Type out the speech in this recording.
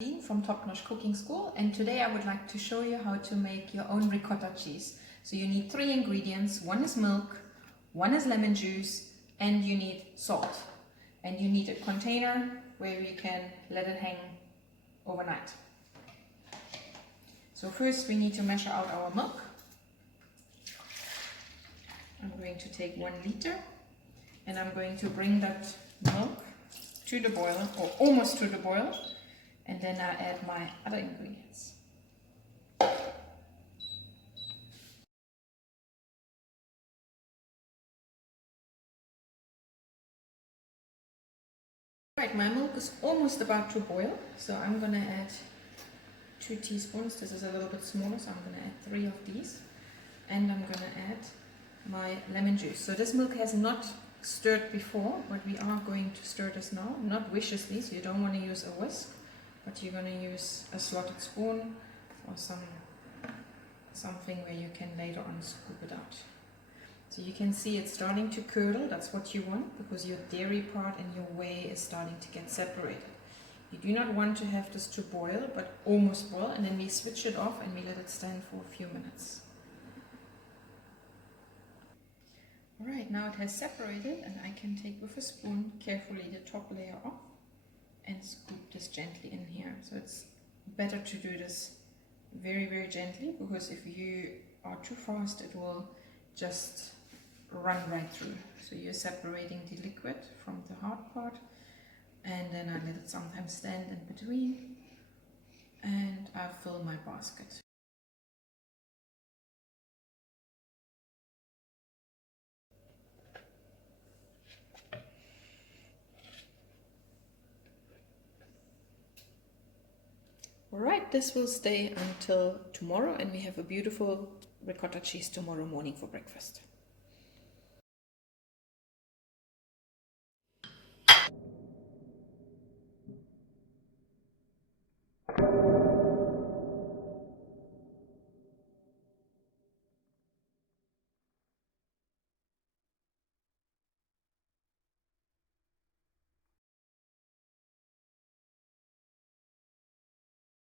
From Nosh Cooking School, and today I would like to show you how to make your own ricotta cheese. So you need 3 ingredients. One is milk, one is lemon juice, and you need salt. And you need a container where you can let it hang overnight. So first we need to measure out our milk. I'm going to take 1 liter and I'm going to bring that milk to the boil, or almost to the boil. And then I add my other ingredients. Right, my milk is almost about to boil, so I'm gonna add 2 teaspoons. This is a little bit smaller, so I'm gonna add 3 of these. And I'm gonna add my lemon juice. So this milk has not stirred before, but we are going to stir this now, not viciously, so you don't want to use a whisk. But you're going to use a slotted spoon or something where you can later on scoop it out. So you can see it's starting to curdle. That's what you want, because your dairy part and your whey is starting to get separated. You do not want to have this to boil, but almost boil, and then we switch it off and we let it stand for a few minutes. Alright, now it has separated, and I can take with a spoon carefully the top layer off and scoop this gently in here. So it's better to do this very, very gently, because if you are too fast, it will just run right through. So you're separating the liquid from the hard part, and then I let it sometimes stand in between, and I fill my basket. Alright, this will stay until tomorrow, and we have a beautiful ricotta cheese tomorrow morning for breakfast.